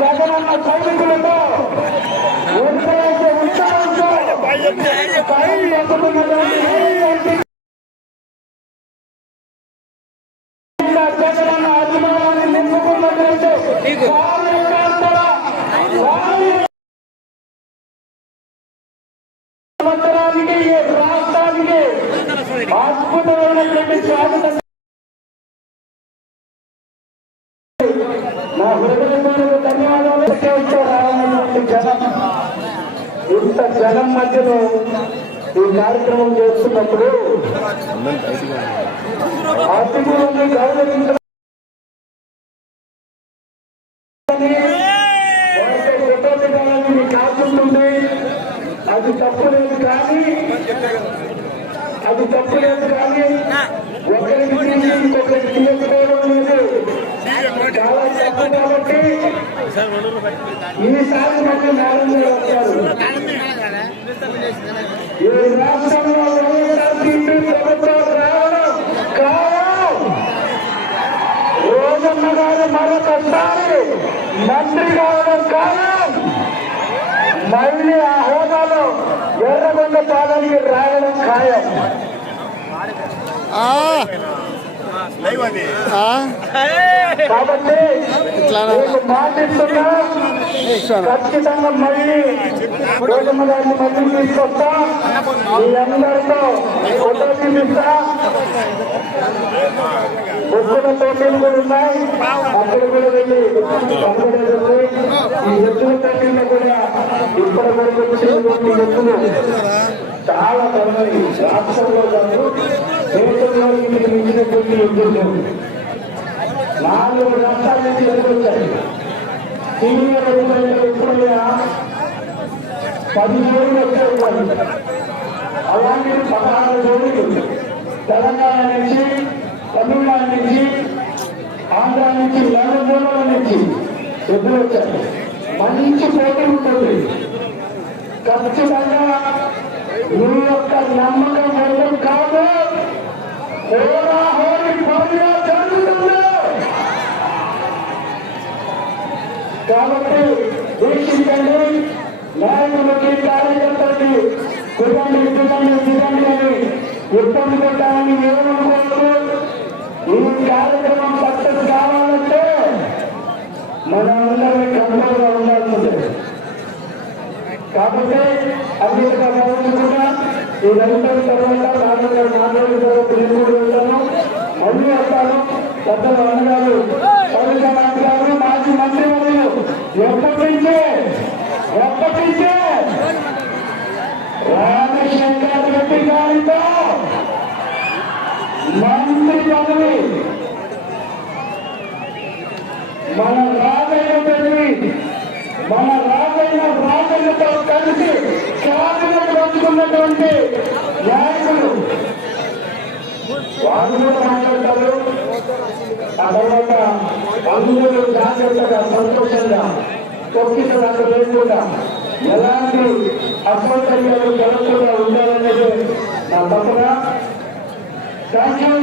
జగనన్న సైనికులతో ఉత్తరాంశ ఉత్సాహంతో పైకి ఇంత జనం మధ్యలో ఈ కార్యక్రమం చేస్తున్నప్పుడు అతిథులను గౌరవించడం ఎవరికై ఫోటోలు కావాలని మీకు ఆశ ఉంటుంది అది తప్పు లేదు కానీ అది తప్పు లేదు కానీ ఒకరికి తీసి ఇంకొకరికి తీయకపోవడం అనేది చాలా తప్పు కాబట్టి ఈసారి మళ్ళీ నారాయణ గారు వచ్చారు ఈ రాష్ట్రంలో వైఎస్ఆర్సీపీ ప్రభుత్వం రావడం కారణం రోజమ్మ గారు మరొకసారి మంత్రి కావడం కారణం మళ్ళీ ఆ హోదాలో ఎర్రగొండ పాలనకి రావడం ఖాయం. కాబట్టి నేను మాటిస్తున్నా. ఖచ్చితంగా మళ్ళీ రోజమ్మ గారిని మళ్ళీ తీసుకొస్తా మీ ఫోటో తీపిస్తా బొగ్గుల తోటలు కూడా ఉన్నాయి అక్కడ కూడా వెళ్ళి ఈ ఎత్తుల తగ్గిన కూడా ఇప్పటి వరకు వచ్చినటువంటి ఎత్తులు చాలా బలమై రాష్ట్రంలో కాదు దేశంలో మీకు మించినటువంటి ఎత్తులు నాలుగు రాష్ట్రాల నుంచి ఎత్తులు వచ్చాయి సీనియర్ ఎదురైన పది పదిహేడు వచ్చేవాళ్ళు అలాంటి పదహారు రోజులు తెలంగాణ నుంచి తమిళనాడు నుంచి ఆంధ్ర నుంచి తెలంగాణ నుంచి ఎదురు వచ్చారు. మంచి పోటీ ఉంటుంది. ఖచ్చితంగా మీ యొక్క నమ్మకం వ్యర్థం కాదు. హోరాహోరి పోటీగా జరుగుతుంది కాబట్టి వీక్షించండి. నాయకులకి కార్యకర్తలకి కుదండి దిగండి దిగండి అని ఇబ్బంది పెట్టాలని ఏమనుకోవద్దు ఈ కార్యక్రమం సక్సెస్ కావాలంటే ఉండాల్సిందే. కాబట్టి తర్వాత నాలుగు నాలుగు తర్వాత వెళ్తాను మళ్ళీ వస్తాను. పెద్దలు అన్నగారు పరిశ్రమ మాజీ మంత్రి వర్యులు ఎప్పటి నుంచే ఎప్పటి నుంచే రెడ్డి గారితో మంత్రి పదవి. మన రాజయ్య మన రాజయ్య రాజయ్యతో కలిసి క్యాబినెట్ పంచుకున్నటువంటి నాయకులు. వారు కూడా మాట్లాడతారు. ఆ తర్వాత అందరూ జాగ్రత్తగా సంతోషంగా తొక్కిసలాట లేకుండా ఎలాంటి అసౌకర్యాలు జరగకుండా ఉండాలనేది నా తప్పన థ్యాంక్ యూ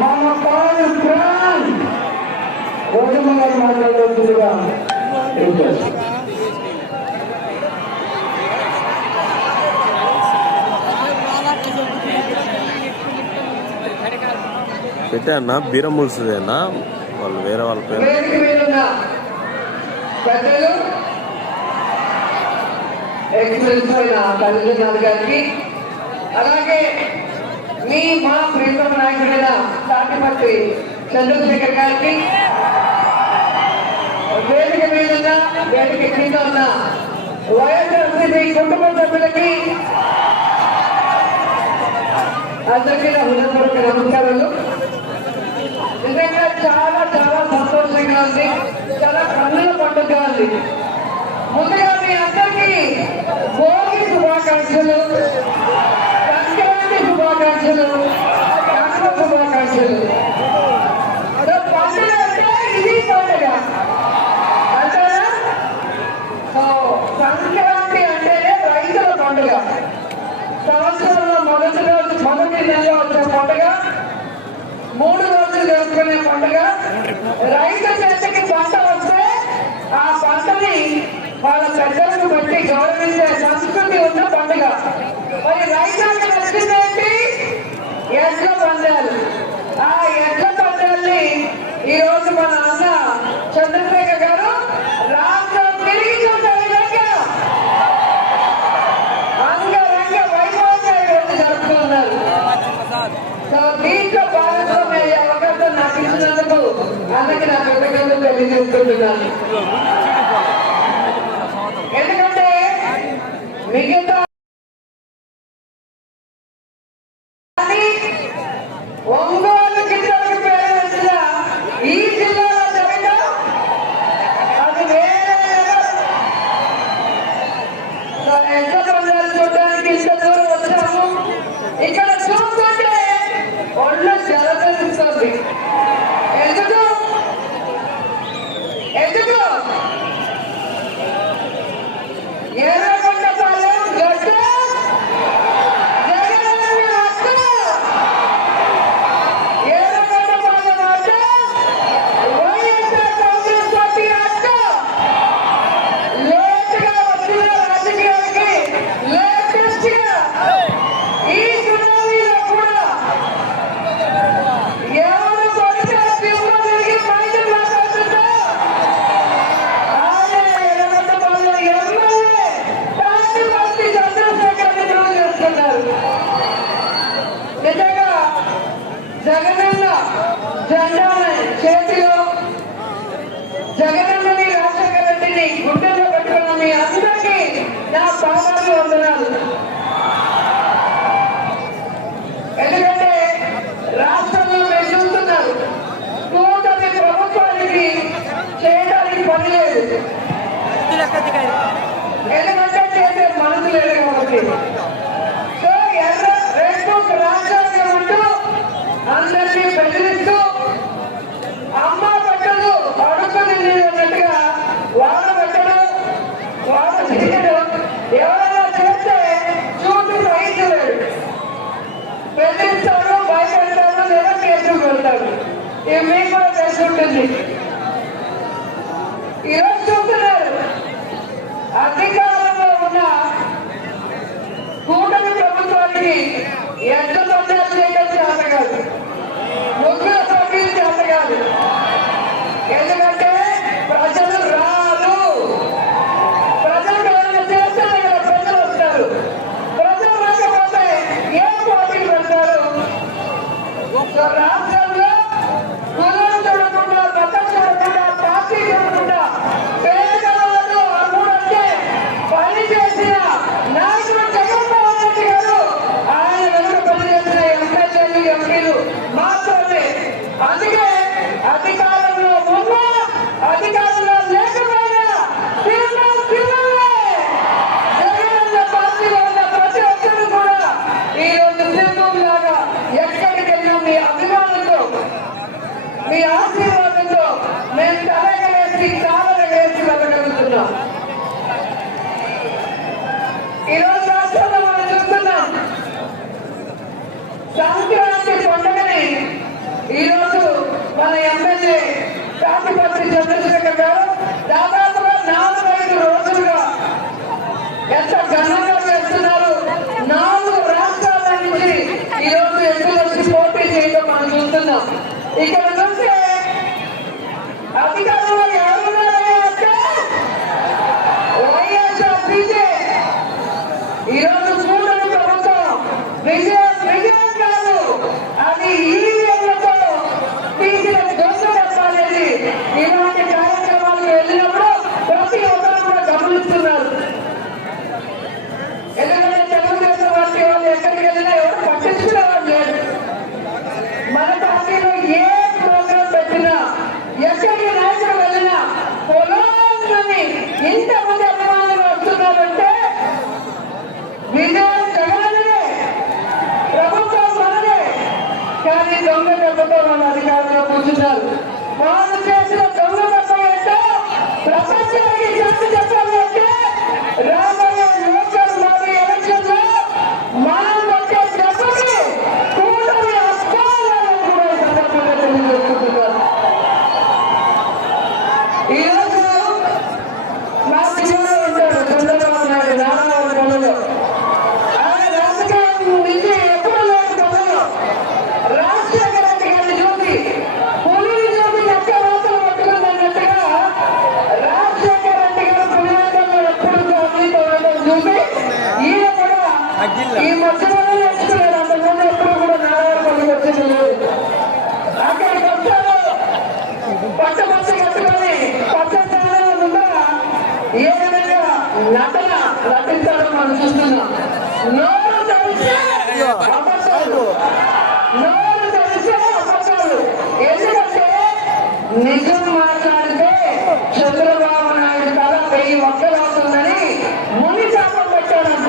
మన పాలు అన్న రోజమ్మ అన్న. వాళ్ళు వేరే వాళ్ళ పేరు. వేదిక గారికి అలాగే మీ మా ప్రీతమ నాయకుడైన తాటిపత్రి చంద్రశేఖర్ గారికి వేదిక మీద ఉన్న వేదిక కింద ఉన్న వైఎస్ఆర్సీపీ కుటుంబ సభ్యులకి అందరికీ నా హృదయపూర్వక నమస్కారాలు. చాలా చాలా సంతోషంగా ఉంది. చాలా కన్నుల పండుగ ఉంది. ముందుగా మీ అందరికీ భోగి శుభాకాంక్షలు. సంక్రాంతి శుభాకాంక్షలు. వాళ్ళ పెద్దలను బట్టి గౌరవించే సంస్కృతి ఉన్న పండుగ. మరి రైతాంగం వచ్చిందేంటి ఎడ్ల పందాలు. ఆ ఎడ్ల పందాల్ని ఈ రోజు మన అన్న చంద్రశేఖర్ గారు రాష్ట్రం తిరిగి చూశారు అంగరంగ వైభవంగా ఈరోజు జరుపుకున్నారు సో దీంట్లో భాగస్వామ్య అవకాశం నాకు ఇచ్చినందుకు అన్నకి నా కృతజ్ఞతలు తెలియజేసుకుంటున్నాను. చూడడానికి ఇంత దూరం ఇక్కడ చూస్తుంటే లేదు ఎందుకంటే చేసే మనసు లేదు కాబట్టి సో ఎర్ర రేపు రాజ్యాంగం అంటూ అందరినీ బెదిరిస్తూ అమ్మ పెట్టదు అడుగుని నీరు అన్నట్టుగా వాళ్ళ పెట్టడం వాళ్ళ చేయడం ఎవరైనా చేస్తే చూసి సహించలేడు బెదిరిస్తాడు భయపెడతాడు లేదా కేసుకు వెళ్తాడు ఇవి మీకు కూడా తెలిసి ఉంటుంది. అధికారంలో ఉన్న కూటమి ప్రభుత్వానికి ఎంత ఏ విధంగా నటన నటించడం మనం చూస్తున్నాం. నోరు తెలిసే నోరు తెలిసే అబద్ధాలు. ఎందుకంటే నిజం మాట్లాడితే చంద్రబాబు నాయుడు కదా వెయ్యి మొక్కలు అవుతుందని ముని శాపం పెట్టాడంట.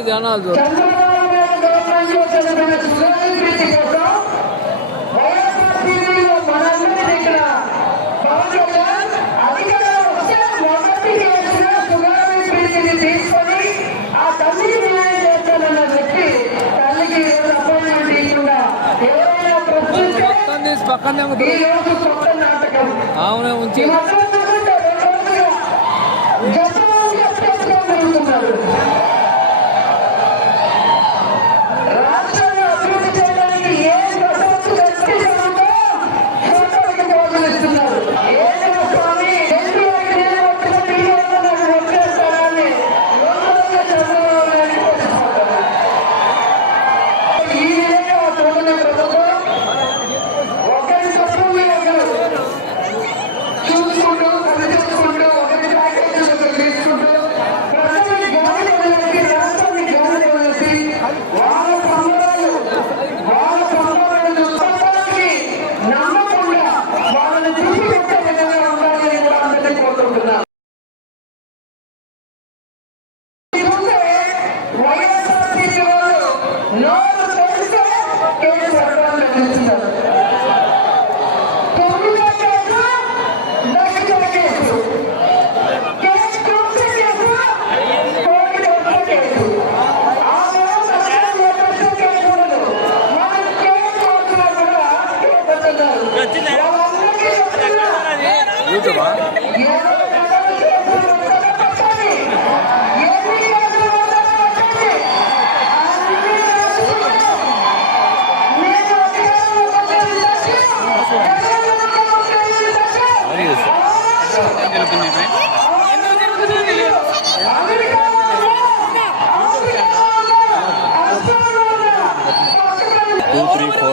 Haydi Canal dur. పక్కనే ఉంటుంది అవునే ఉంచి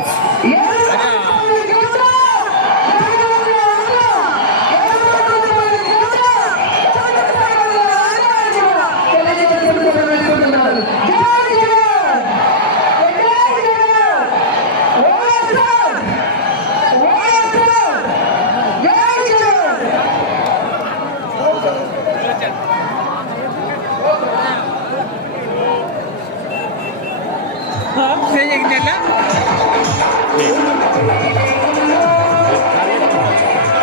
Wolves.